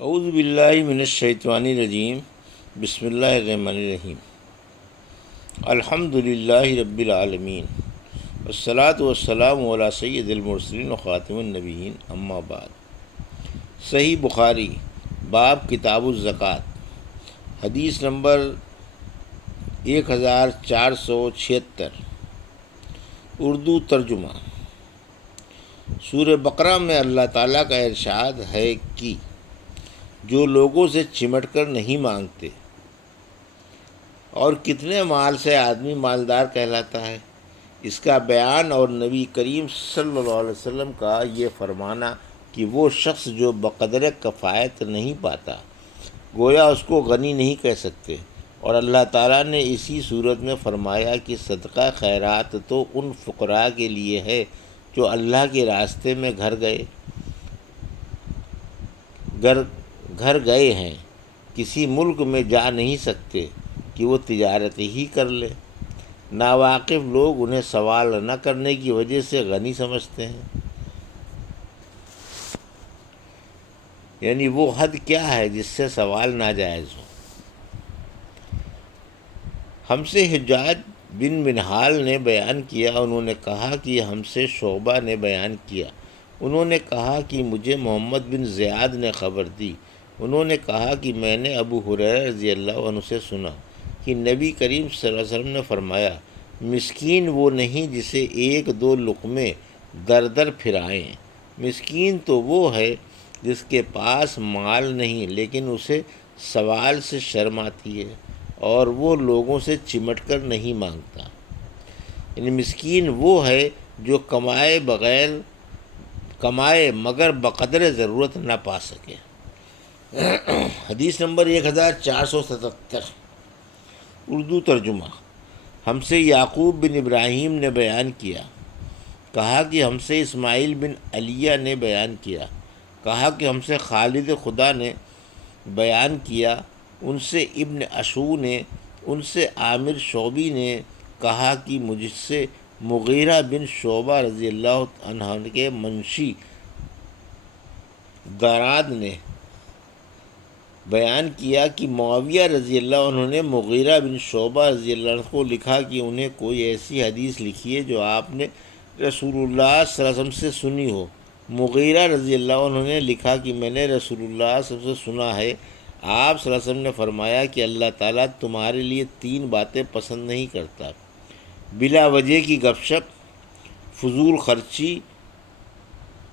اعوذ باللہ من الشیطان الرجیم بسم اللہ الرحمن الرحیم الحمد للہ رب العالمین والصلاة والسلام علی سید المرسلین وخاتم النبیین اما بعد۔ صحیح بخاری باب کتاب الزکوٰۃ، حدیث نمبر 1476، اردو ترجمہ۔ سورہ بقرہ میں اللہ تعالیٰ کا ارشاد ہے کہ جو لوگوں سے چمٹ کر نہیں مانگتے، اور کتنے مال سے آدمی مالدار کہلاتا ہے، اس کا بیان، اور نبی کریم صلی اللہ علیہ وسلم کا یہ فرمانا کہ وہ شخص جو بقدر کفایت نہیں پاتا، گویا اس کو غنی نہیں کہہ سکتے۔ اور اللہ تعالیٰ نے اسی صورت میں فرمایا کہ صدقہ خیرات تو ان فقراء کے لیے ہے جو اللہ کے راستے میں گھر گئے ہیں، کسی ملک میں جا نہیں سکتے کہ وہ تجارت ہی کر لے۔ ناواقف لوگ انہیں سوال نہ کرنے کی وجہ سے غنی سمجھتے ہیں۔ یعنی وہ حد کیا ہے جس سے سوال ناجائز ہو۔ ہم سے حجاج بن منہال نے بیان کیا، انہوں نے کہا کہ ہم سے شعبہ نے بیان کیا، انہوں نے کہا کہ مجھے محمد بن زیاد نے خبر دی، انہوں نے کہا کہ میں نے ابو ہریرہ رضی اللہ عنہ سے سنا کہ نبی کریم صلی اللہ علیہ وسلم نے فرمایا، مسکین وہ نہیں جسے ایک دو لقمے در در پھرائیں، مسکین تو وہ ہے جس کے پاس مال نہیں لیکن اسے سوال سے شرم آتی ہے، اور وہ لوگوں سے چمٹ کر نہیں مانگتا۔ یعنی مسکین وہ ہے جو کمائے مگر بقدر ضرورت نہ پا سکے۔ حدیث نمبر 1477، اردو ترجمہ۔ ہم سے یعقوب بن ابراہیم نے بیان کیا، کہا کہ ہم سے اسماعیل بن علیہ نے بیان کیا، کہا کہ ہم سے خالد خدا نے بیان کیا، ان سے ابن اشو نے، ان سے عامر شعبی نے کہا کہ مجھ سے مغیرہ بن شعبہ رضی اللہ عنہ کے منشی دراد نے بیان کیا کہ معاویہ رضی اللہ عنہ نے مغیرہ بن شعبہ رضی اللہ عنہ کو لکھا کہ انہیں کوئی ایسی حدیث لکھی ہے جو آپ نے رسول اللہ صلی اللہ علیہ وسلم سے سنی ہو۔ مغیرہ رضی اللہ عنہ نے لکھا کہ میں نے رسول اللہ صلی اللہ علیہ وسلم سے سنا ہے، آپ صلی اللہ علیہ وسلم نے فرمایا کہ اللہ تعالیٰ تمہارے لیے 3 باتیں پسند نہیں کرتا: بلا وجہ کی گپ شپ، فضول خرچی،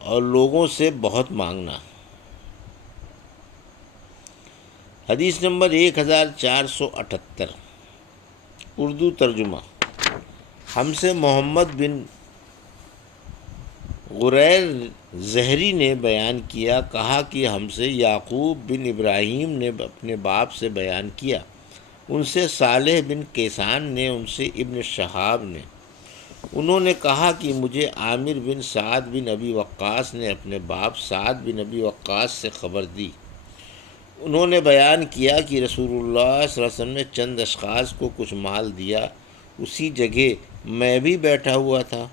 اور لوگوں سے بہت مانگنا۔ حدیث نمبر 1478، اردو ترجمہ۔ ہم سے محمد بن غریر زہری نے بیان کیا، کہا کہ ہم سے یعقوب بن ابراہیم نے اپنے باپ سے بیان کیا، ان سے صالح بن کیسان نے، ان سے ابن شہاب نے، انہوں نے کہا کہ مجھے عامر بن سعد بن ابی وقاص نے اپنے باپ سعد بن ابی وقاص سے خبر دی، انہوں نے بیان کیا کہ رسول اللہ صلی اللہ علیہ وسلم نے چند اشخاص کو کچھ مال دیا، اسی جگہ میں بھی بیٹھا ہوا تھا،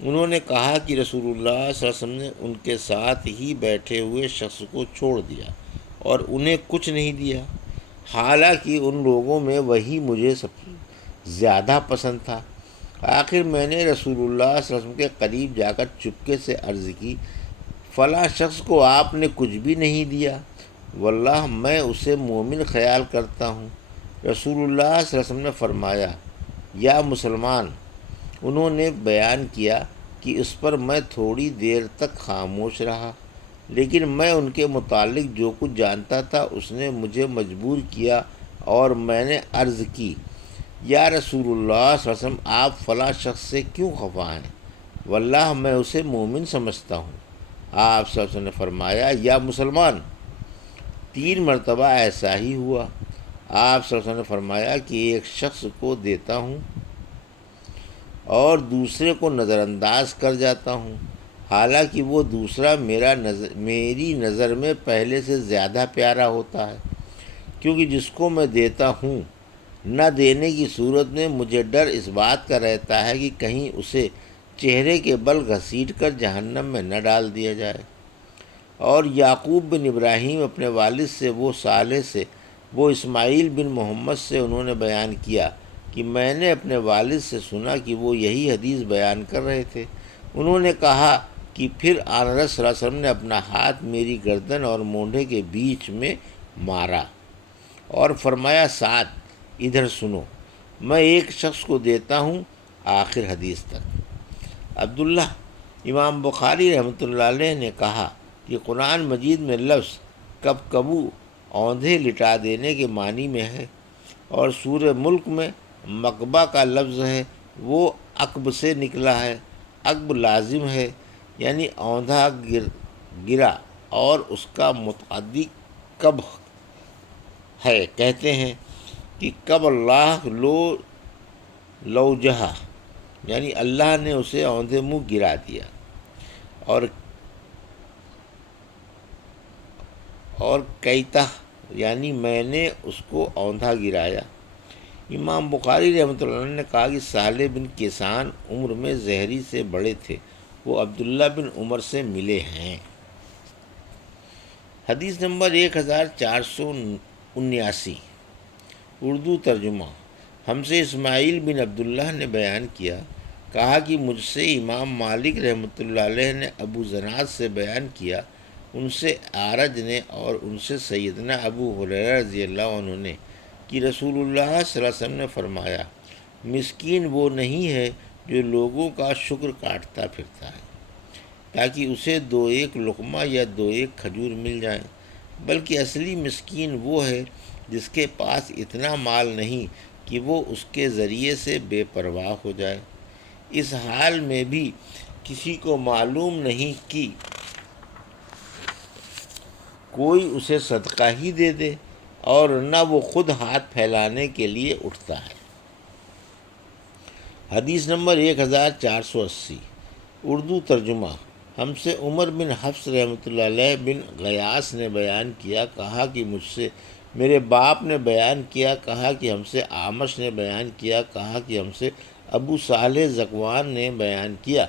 انہوں نے کہا کہ رسول اللہ صلی اللہ علیہ وسلم نے ان کے ساتھ ہی بیٹھے ہوئے شخص کو چھوڑ دیا اور انہیں کچھ نہیں دیا، حالانکہ ان لوگوں میں وہی مجھے سب سے زیادہ پسند تھا۔ آخر میں نے رسول اللہ صلی اللہ علیہ وسلم کے قریب جا کر چپکے سے عرض کی، فلاں شخص کو آپ نے کچھ بھی نہیں دیا، واللہ میں اسے مومن خیال کرتا ہوں۔ رسول اللہ صلی اللہ علیہ وسلم نے فرمایا، یا مسلمان۔ انہوں نے بیان کیا کہ اس پر میں تھوڑی دیر تک خاموش رہا، لیکن میں ان کے متعلق جو کچھ جانتا تھا اس نے مجھے مجبور کیا، اور میں نے عرض کی، یا رسول اللہ صلی اللہ علیہ وسلم، آپ فلاں شخص سے کیوں خفا ہیں؟ واللہ میں اسے مومن سمجھتا ہوں۔ آپ صلی اللہ علیہ وسلم نے فرمایا، یا مسلمان۔ 3 مرتبہ ایسا ہی ہوا۔ آپ صلی اللہ علیہ وسلم نے فرمایا کہ ایک شخص کو دیتا ہوں اور دوسرے کو نظر انداز کر جاتا ہوں، حالانکہ وہ دوسرا میری نظر میں پہلے سے زیادہ پیارا ہوتا ہے، کیونکہ جس کو میں دیتا ہوں، نہ دینے کی صورت میں مجھے ڈر اس بات کا رہتا ہے کہ کہیں اسے چہرے کے بل گھسیٹ کر جہنم میں نہ ڈال دیا جائے۔ اور یعقوب بن ابراہیم اپنے والد سے، وہ صالح سے، وہ اسماعیل بن محمد سے انہوں نے بیان کیا کہ میں نے اپنے والد سے سنا کہ وہ یہی حدیث بیان کر رہے تھے۔ انہوں نے کہا کہ پھر آن حضرت صلی اللہ علیہ وسلم نے اپنا ہاتھ میری گردن اور مونڈھے کے بیچ میں مارا اور فرمایا سعد ادھر سنو، میں ایک شخص کو دیتا ہوں آخر حدیث تک۔ عبداللہ امام بخاری رحمۃ اللہ علیہ نے کہا کہ قرآن مجید میں لفظ کب کبو اوندھے لٹا دینے کے معنی میں ہے، اور سورہ ملک میں مقبہ کا لفظ ہے، وہ عقب سے نکلا ہے۔ عقب لازم ہے، یعنی اوندھا گرا، اور اس کا متعدی کب ہے۔ کہتے ہیں کہ کب اللہ لو جہا، یعنی اللہ نے اسے اوندھے منہ گرا دیا، اور کیتا یعنی میں نے اس کو اوندھا گرایا۔ امام بخاری رحمۃ اللہ علیہ نے کہا کہ صالح بن کیسان عمر میں زہری سے بڑے تھے، وہ عبداللہ بن عمر سے ملے ہیں۔ حدیث نمبر 1479، اردو ترجمہ۔ ہم سے اسماعیل بن عبداللہ نے بیان کیا، کہا کہ مجھ سے امام مالک رحمۃ اللہ علیہ نے ابو زناد سے بیان کیا، ان سے اعرج نے، اور ان سے سیدنا ابو ہریرہ رضی اللہ عنہ نے، کہ رسول اللہ صلی اللہ علیہ وسلم نے فرمایا، مسکین وہ نہیں ہے جو لوگوں کا شکر کاٹتا پھرتا ہے تاکہ اسے 2 لقمہ یا 2 کھجور مل جائیں، بلکہ اصلی مسکین وہ ہے جس کے پاس اتنا مال نہیں کہ وہ اس کے ذریعے سے بے پرواہ ہو جائے، اس حال میں بھی کسی کو معلوم نہیں کہ کوئی اسے صدقہ ہی دے دے، اور نہ وہ خود ہاتھ پھیلانے کے لیے اٹھتا ہے۔ حدیث نمبر 1480، اردو ترجمہ۔ ہم سے عمر بن حفص رحمۃ اللہ علیہ بن غیاث نے بیان کیا، کہا کہ مجھ سے میرے باپ نے بیان کیا، کہا کہ ہم سے اعمش نے بیان کیا، کہا کہ ہم سے ابو صالح ذکوان نے بیان کیا،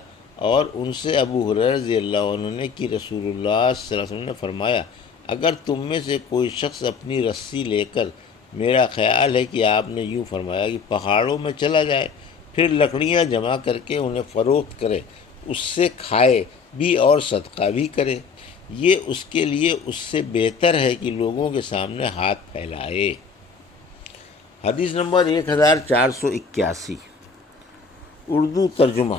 اور ان سے ابو ہریرہ رضی اللہ عنہ نے، کہ رسول اللہ صلی اللہ علیہ وسلم نے فرمایا، اگر تم میں سے کوئی شخص اپنی رسی لے کر، میرا خیال ہے کہ آپ نے یوں فرمایا، کہ پہاڑوں میں چلا جائے، پھر لکڑیاں جمع کر کے انہیں فروخت کرے، اس سے کھائے بھی اور صدقہ بھی کرے، یہ اس کے لیے اس سے بہتر ہے کہ لوگوں کے سامنے ہاتھ پھیلائے۔ حدیث نمبر 1481، اردو ترجمہ۔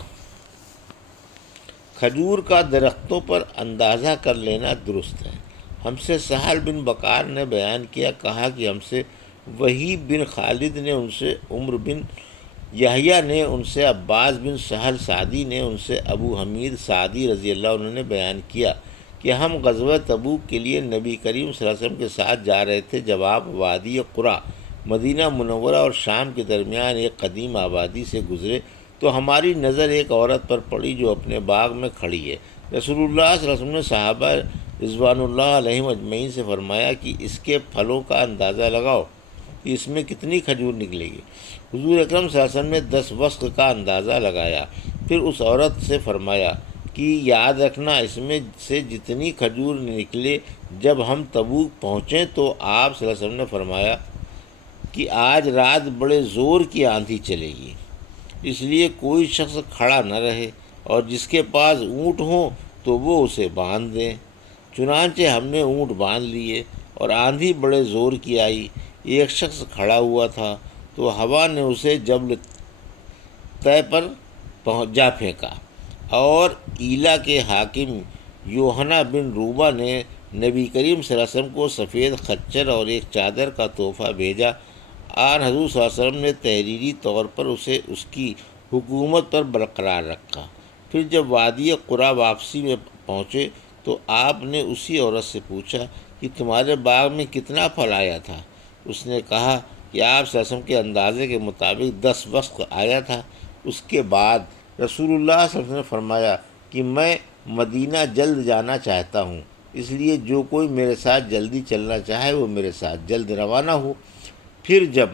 کھجور کا درختوں پر اندازہ کر لینا درست ہے۔ ہم سے سہل بن بکار نے بیان کیا، کہا کہ ہم سے وحیب بن خالد نے، ان سے عمر بن یحییٰ نے، ان سے عباس بن سہل سعدی نے، ان سے ابو حمید سعدی رضی اللہ عنہ نے بیان کیا کہ ہم غزوہ تبوک کے لیے نبی کریم صلی اللہ علیہ وسلم کے ساتھ جا رہے تھے، جب آپ وادی قرا، مدینہ منورہ اور شام کے درمیان ایک قدیم آبادی سے گزرے تو ہماری نظر ایک عورت پر پڑی جو اپنے باغ میں کھڑی ہے۔ رسول اللہ صلی اللہ علیہ وسلم نے صحابہ رضوان اللہ علیہم اجمعین سے فرمایا کہ اس کے پھلوں کا اندازہ لگاؤ کہ اس میں کتنی کھجور نکلے گی۔ حضور اکرم صلی اللہ علیہ وسلم نے 10 وسق کا اندازہ لگایا، پھر اس عورت سے فرمایا کہ یاد رکھنا، اس میں سے جتنی کھجور نکلے، جب ہم تبوک پہنچیں تو آپ صلی اللہ علیہ وسلم نے فرمایا کہ آج رات بڑے زور کی آندھی چلے گی، اس لیے کوئی شخص کھڑا نہ رہے، اور جس کے پاس اونٹ ہوں تو وہ اسے باندھ دیں۔ چنانچہ ہم نے اونٹ باندھ لیے، اور آندھی بڑے زور کی آئی، ایک شخص کھڑا ہوا تھا تو ہوا نے اسے جبل طے پر جا پھینکا، اور ایلا کے حاکم یوحنا بن روبہ نے نبی کریم صلی اللہ علیہ وسلم کو سفید خچر اور ایک چادر کا تحفہ بھیجا۔ آن حضور صلی اللہ علیہ وسلم نے تحریری طور پر اسے اس کی حکومت پر برقرار رکھا۔ پھر جب وادی قرا واپسی میں پہنچے تو آپ نے اسی عورت سے پوچھا کہ تمہارے باغ میں کتنا پھل آیا تھا؟ اس نے کہا کہ آپ صلی اللہ علیہ وسلم کے اندازے کے مطابق 10 وسق آیا تھا۔ اس کے بعد رسول اللہ صلی اللہ علیہ وسلم نے فرمایا کہ میں مدینہ جلد جانا چاہتا ہوں، اس لیے جو کوئی میرے ساتھ جلدی چلنا چاہے وہ میرے ساتھ جلد روانہ ہو۔ پھر جب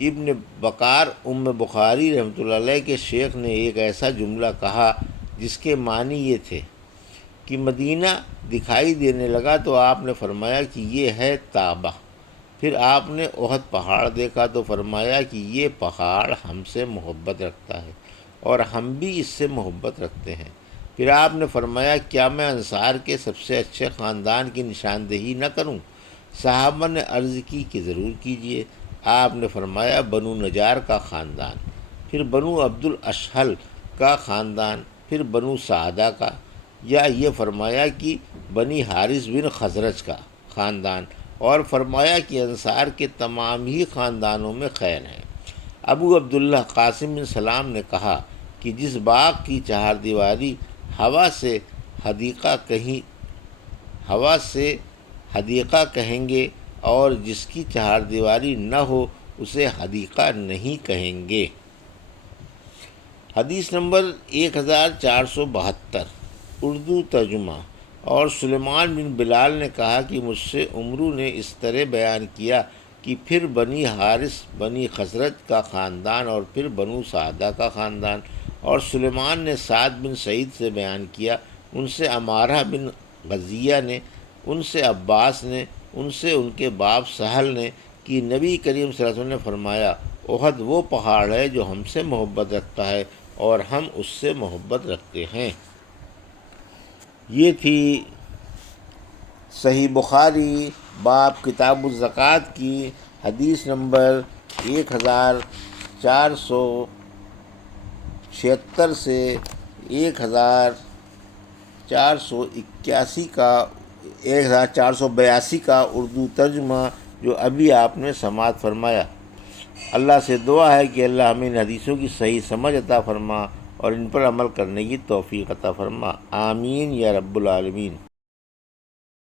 ابن بکار ام بخاری رحمۃ اللہ علیہ کے شیخ نے ایک ایسا جملہ کہا جس کے معنی یہ تھے، کہ مدینہ دکھائی دینے لگا تو آپ نے فرمایا کہ یہ ہے طابہ۔ پھر آپ نے احد پہاڑ دیکھا تو فرمایا کہ یہ پہاڑ ہم سے محبت رکھتا ہے اور ہم بھی اس سے محبت رکھتے ہیں۔ پھر آپ نے فرمایا کیا میں انصار کے سب سے اچھے خاندان کی نشاندہی نہ کروں؟ صحابہ نے عرض کی کہ ضرور کیجیے۔ آپ نے فرمایا بنو نجار کا خاندان، پھر بنو عبد الاشہل کا خاندان، پھر بنو سعدہ کا، یا یہ فرمایا کہ بنی حارث بن خزرج کا خاندان، اور فرمایا کہ انصار کے تمام ہی خاندانوں میں خیر ہے۔ ابو عبداللہ قاسم بن سلام نے کہا کہ جس باغ کی چہار دیواری ہوا سے حدیقہ کہیں گے اور جس کی چہار دیواری نہ ہو اسے حدیقہ نہیں کہیں گے۔ حدیث نمبر 1472، اردو ترجمہ۔ اور سلیمان بن بلال نے کہا کہ مجھ سے عمرو نے اس طرح بیان کیا کہ پھر بنی حارث بنی خزرج کا خاندان اور پھر بنو سعدہ کا خاندان، اور سلیمان نے سعد بن سعید سے بیان کیا، ان سے عمارہ بن غزیہ نے، ان سے عباس نے، ان سے ان کے باپ سہل نے کہ نبی کریم صلی اللہ علیہ وسلم نے فرمایا احد وہ پہاڑ ہے جو ہم سے محبت رکھتا ہے اور ہم اس سے محبت رکھتے ہیں۔ یہ تھی صحیح بخاری باب کتاب الزکوٰۃ کی حدیث نمبر 1476 سے 1482 کا اردو ترجمہ جو ابھی آپ نے سماعت فرمایا۔ اللہ سے دعا ہے کہ اللہ ہمیں ان حدیثوں کی صحیح سمجھ عطا فرما اور ان پر عمل کرنے کی توفیق عطا فرما، آمین یا رب العالمین۔